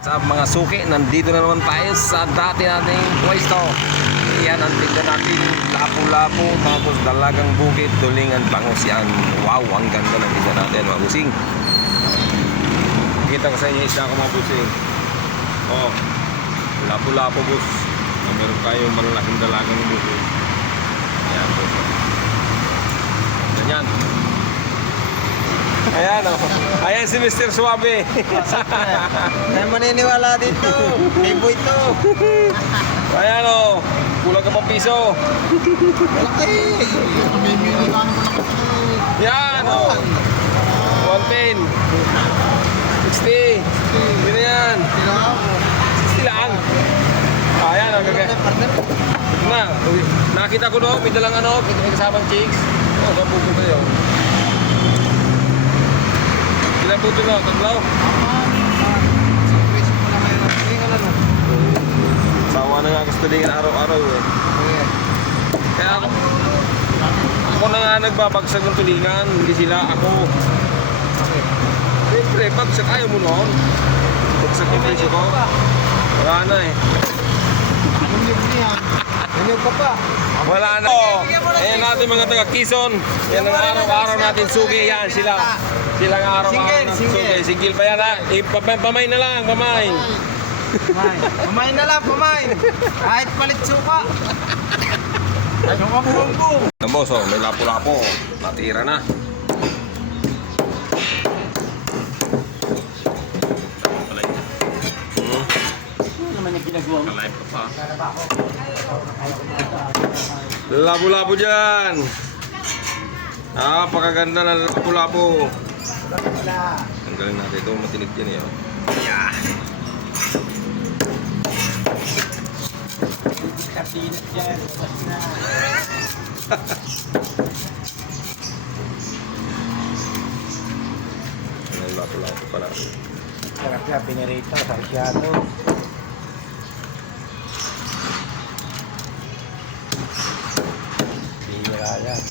Sa mga suki, nandito na naman tayo sa dati nating pwesto. Yan ang tignan natin, lapu-lapu, tapos dalagang bukid, tulingan, bangus yan. Wow, ang ganda ng isa natin, mga busing. Kita ko sa inyo isda ko, mga busing. Oh, lapu-lapu, bus. Meron kayong malaking dalagang bukid. Yan, bus. Ganyan. Ayan o. Ayan si Mr. Suabe. Ay maniniwala dito. Libo ito. Ayan o. Kulang ka pa piso. Malaki. Mamimili ka naman ako. Yan o. 110. 60. Yun na yan. 60 lang. Ayan o. Na. Nakita ko no. May dalang ano. May kasabang chicks. O, sa buko kayo. Ilan po ito na? Tatlaw? Sawa na nga gusto din araw-araw eh. Kaya ako na nga nagbabagsak ng tulingan. Hindi sila, ako. Siyempre, bagsak ayaw mo noon. Bagsak yung presyo ko. Wala na eh. Anong libre yan? Ano ka pa? Wala na. Ayan natin mga taga Quezon. Yan ang araw-araw natin sugi. Yan sila. Silang araw-araw natin sugi. Single pa yan ha. Pamay na lang, pamay. Pamain na lang, pamain. Kahit palit suka. Ano ka bumbong? Ang boss, oh, may lapo-lapo. Natira na. Ano naman yung ginagawa mo? Live ka pa. Lapo-lapo dyan. Napakaganda ng lapo-lapo. Ang galing natin ito. Matinig dyan eh. Oh. Yeah. Kapilit dyan. Ang lapo-lapo pala. Sarap siya, pinirito, sarsyado. Bira yan.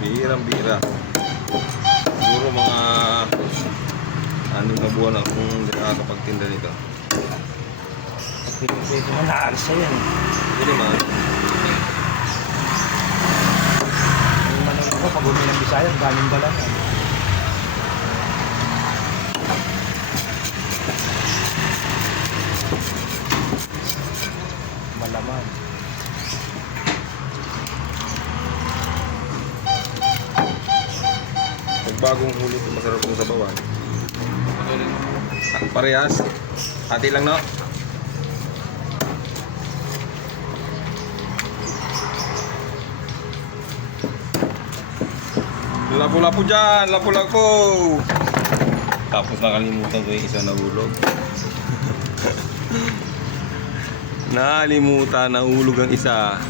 Bihirang-bihira. Siguro mga 6 na buwan akong hindi nakakapagtinda nito. Pwede mo naalsa yan. Hindi naman. Yung manong ako, pag umi ng Bisaya, galing ba lang yan? Malaman. Pag bagong huli ito, masarap kong sabawan. Parehas. Hati lang no? Lapu-lapu dyan! Lapu-lapu! Tapos nakalimutan ko yung isa na hulog. Nakalimutan na hulog ang isa.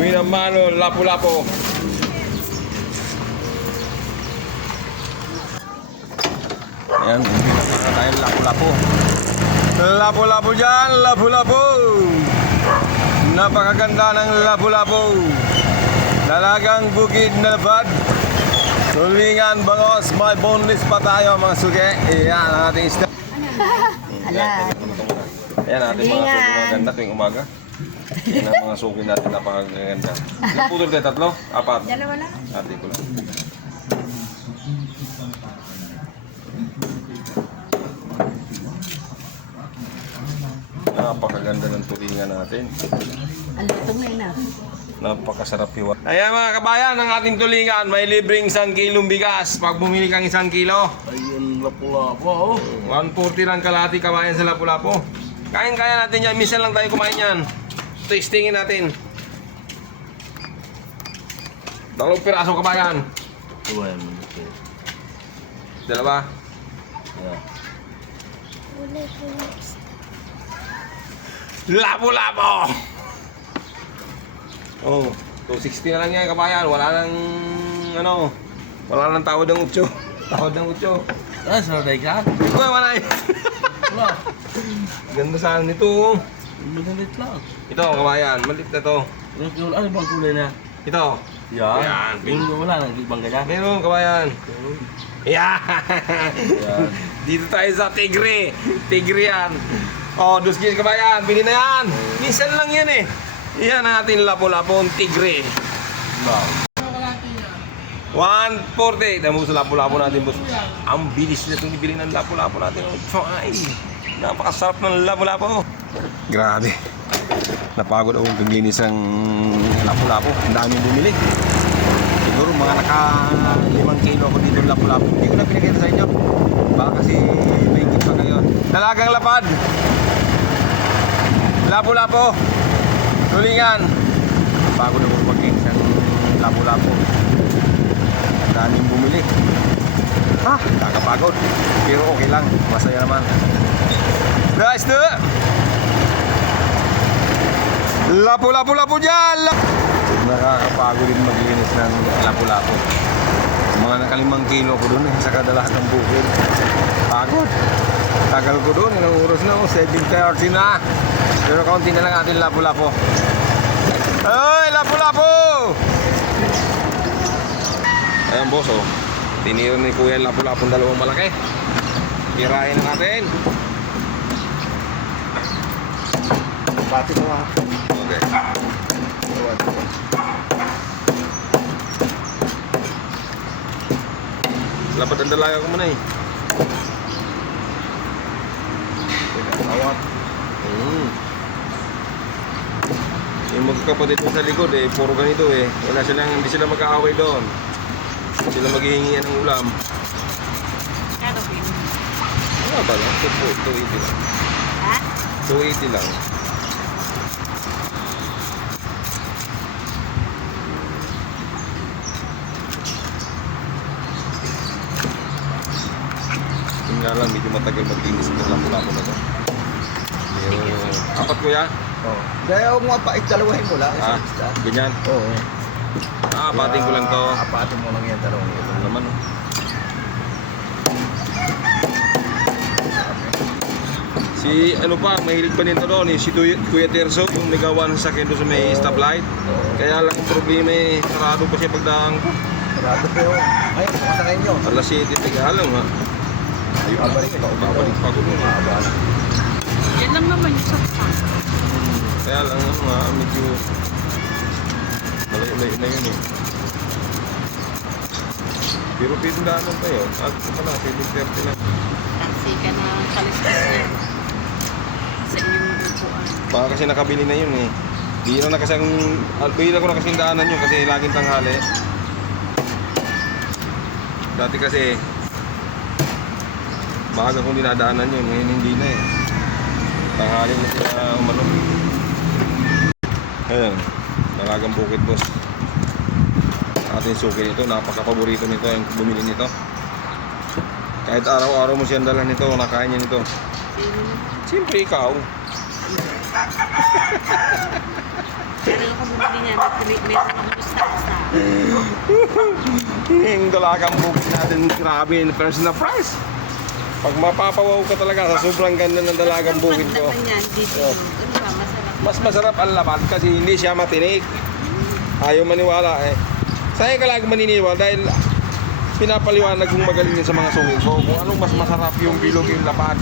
Uwi ng mano, lapu-lapu. Ayan, para tayong lapu-lapu. Lapu-lapu dyan, lapu-lapu. Napakaganda ng lapu-lapu. Dalagang bukid na labad. Tulingan, bangos, may boneless pa tayo mga suge. Ayan ang ating isda. Ala. Ayan ating mga suki maganda tuwing umaga. Yan ang mga suki natin napakaganda. Ilang putol kayo? 3? 4? Dalawa lang. Ate ko lang. Napakaganda ng tulingan natin. Ang lutong na yun. Napakasarap hiwa. Ayan mga kabayan, ang ating tulingan. May libreng 1 kilong bigas. Pag bumili kang 1 kilo. Ayun, lapu-lapu. 140 lang kalahati kabayan sa lapu-lapu. Kain-kaya natin yan. Minsan lang tayo kumain yan. Tastingin natin. 2 piraso kabayan. Dalawa. Lapu-lapu! Oh, 260 na lang yan kabayan. Wala nang ano. Wala nang tawad ng 8. Tawad ng 8. Ah, sanay ka? Ito wala eh. Wala. Ganda sana nito. Maliit lang. Ito kabayan, malit na to. Ano bang kulay na? Ito. Yan. Yan. Yung wala nang ibang ganyan. Meron, kabayan. Yan. Yan. Dito tayo sa Tigre. Tigre yan. Oh, Duskis kabayan. Bili na yan. Minsan lang yan eh. Yan ang ating lapu-lapong Tigre. Wow. 140. Damo sa lapu-lapo natin, boss. Ang bilis na itong ibili ng lapu-lapo natin. Ay, napakasarap ng lapu-lapo. Grabe. Napagod akong kaglinis ang lapu-lapo. Ang daming bumili. Siguro mga naka 5 kilo ako dito ng lapu-lapo. Hindi ko na pinakita sa inyo. Baka kasi may higit pa ngayon. Dalagang lapad. Lapu-lapo. Tulingan. Napagod akong maglinis ang lapu-lapo. Ang daming bumili. Ha? Nakakapagod. Pero okay lang. Masaya naman. Guys, do! Lapu-lapu-lapu dyan! Nakakapagod din maglinis ng lapu-lapu. Mga naka 5 kilo ko doon sa kada lahat ng bukid. Pagod. Tagal ko doon. Ilang oras na. 7:30 na. Pero kaunti na lang ating lapu-lapu. Ay, lapu-lapu! Ayan, boss, oh. Tiniro ni Kuya yung lapu-lapong dalawang malaki. Kirahin na natin. Pati mo ha. Okay. Lapat ang dalaga ko muna eh. Awat. Yung magkakapatid mo sa likod eh, puro ganito eh. Wala silang, hindi sila mag-aaway doon. Hindi sila maghihingian ng ulam. Kano po yun? Ano ba lang? 280 lang. Ha? 280 lang. Yun nga lang, medyo matagal maglinis ng lapu-lapu na to. Pero, apat kuya? Oo. Kaya huwag mo dalawahin mo lang. Ah, ganyan. Oo. Ah, pating ko lang to. Apatin mo lang yan, dalawang ito. Ano naman oh. Si ano pa, mahilig pa nito doon, si Kuya Terso, yung nagawa ng sakyan doon sa may stoplight. Kaya lang ang problema eh, sarado pa siya pagdaan ko. Sarado po yun. Ay, kumasakay nyo. Alas 7, tigalang ha. Ayun, babalik pa ko doon. Yan lang naman yung saksak. Kaya lang ano nga, medyo malayo-layo na yun eh. Pero pindahanan pa yun. At ito pala, 7:30 lang. Taxi ka na kalistas niya. Sa iyong upuan. Baka kasi nakabili na yun eh. Bihira ko na kasing daanan yun kasi laging tanghali. Dati kasi maaga kong dinadaanan yun, ngayon hindi na eh. Tanghali na sila umano. Ayun, Dalagang Bukid boss. Ating suki nito, napaka-paborito nito yung bumili nito. Kahit araw-araw mo siyang dala nito, nakain niya nito. Siyempre ikaw. Pero ako bumili niya, meron akong mustasa. Yung Dalagang Bukid natin, grabe yung first na price. Pag mapapawaw ka talaga sa sobrang ganda ng Dalagang Bukid ko. Niyan, dito. Oh. Ano ba, masarap. Mas masarap ang laman kasi hindi siya matinik. Ayaw maniwala eh. Sa'yo ka lang maniniwala dahil pinapaliwanag kong magaling din sa mga suki ko kung anong mas masarap yung bilog yung lapad.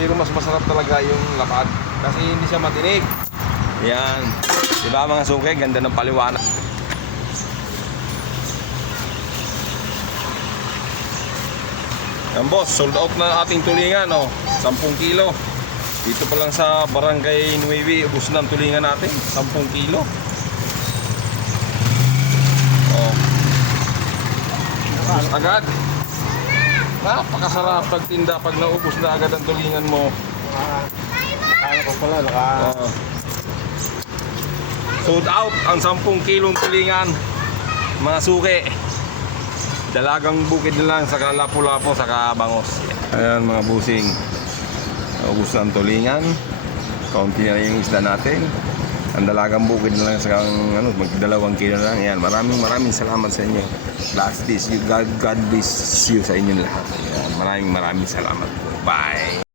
Pero mas masarap talaga yung lapad kasi hindi siya matinik. Yan. Diba mga suki? Ganda ng paliwanag. Yan boss, sold out na ating tulingan oh. 10 kilo. Dito pa lang sa Barangay 9, ubos na ang tulingan natin. 10 kilo. Oh. Ubos agad. Napakasarap pagtinda pag naubos na agad ang tulingan mo. Kaya ko pala, Oh. Sold out ang 10 kilong tulingan. Mga suki. Dalagang Bukid na lang, saka Lapu-Lapu, saka Bangos. Ayan mga busing. Ubus na ang tulingan. Kaunti na yung isda natin. Ang Dalagang Bukid na lang, saka mag-2 kilo na lang. Ayan, maraming salamat sa inyo. God bless you sa inyo lahat. Ayan, maraming salamat. Bye!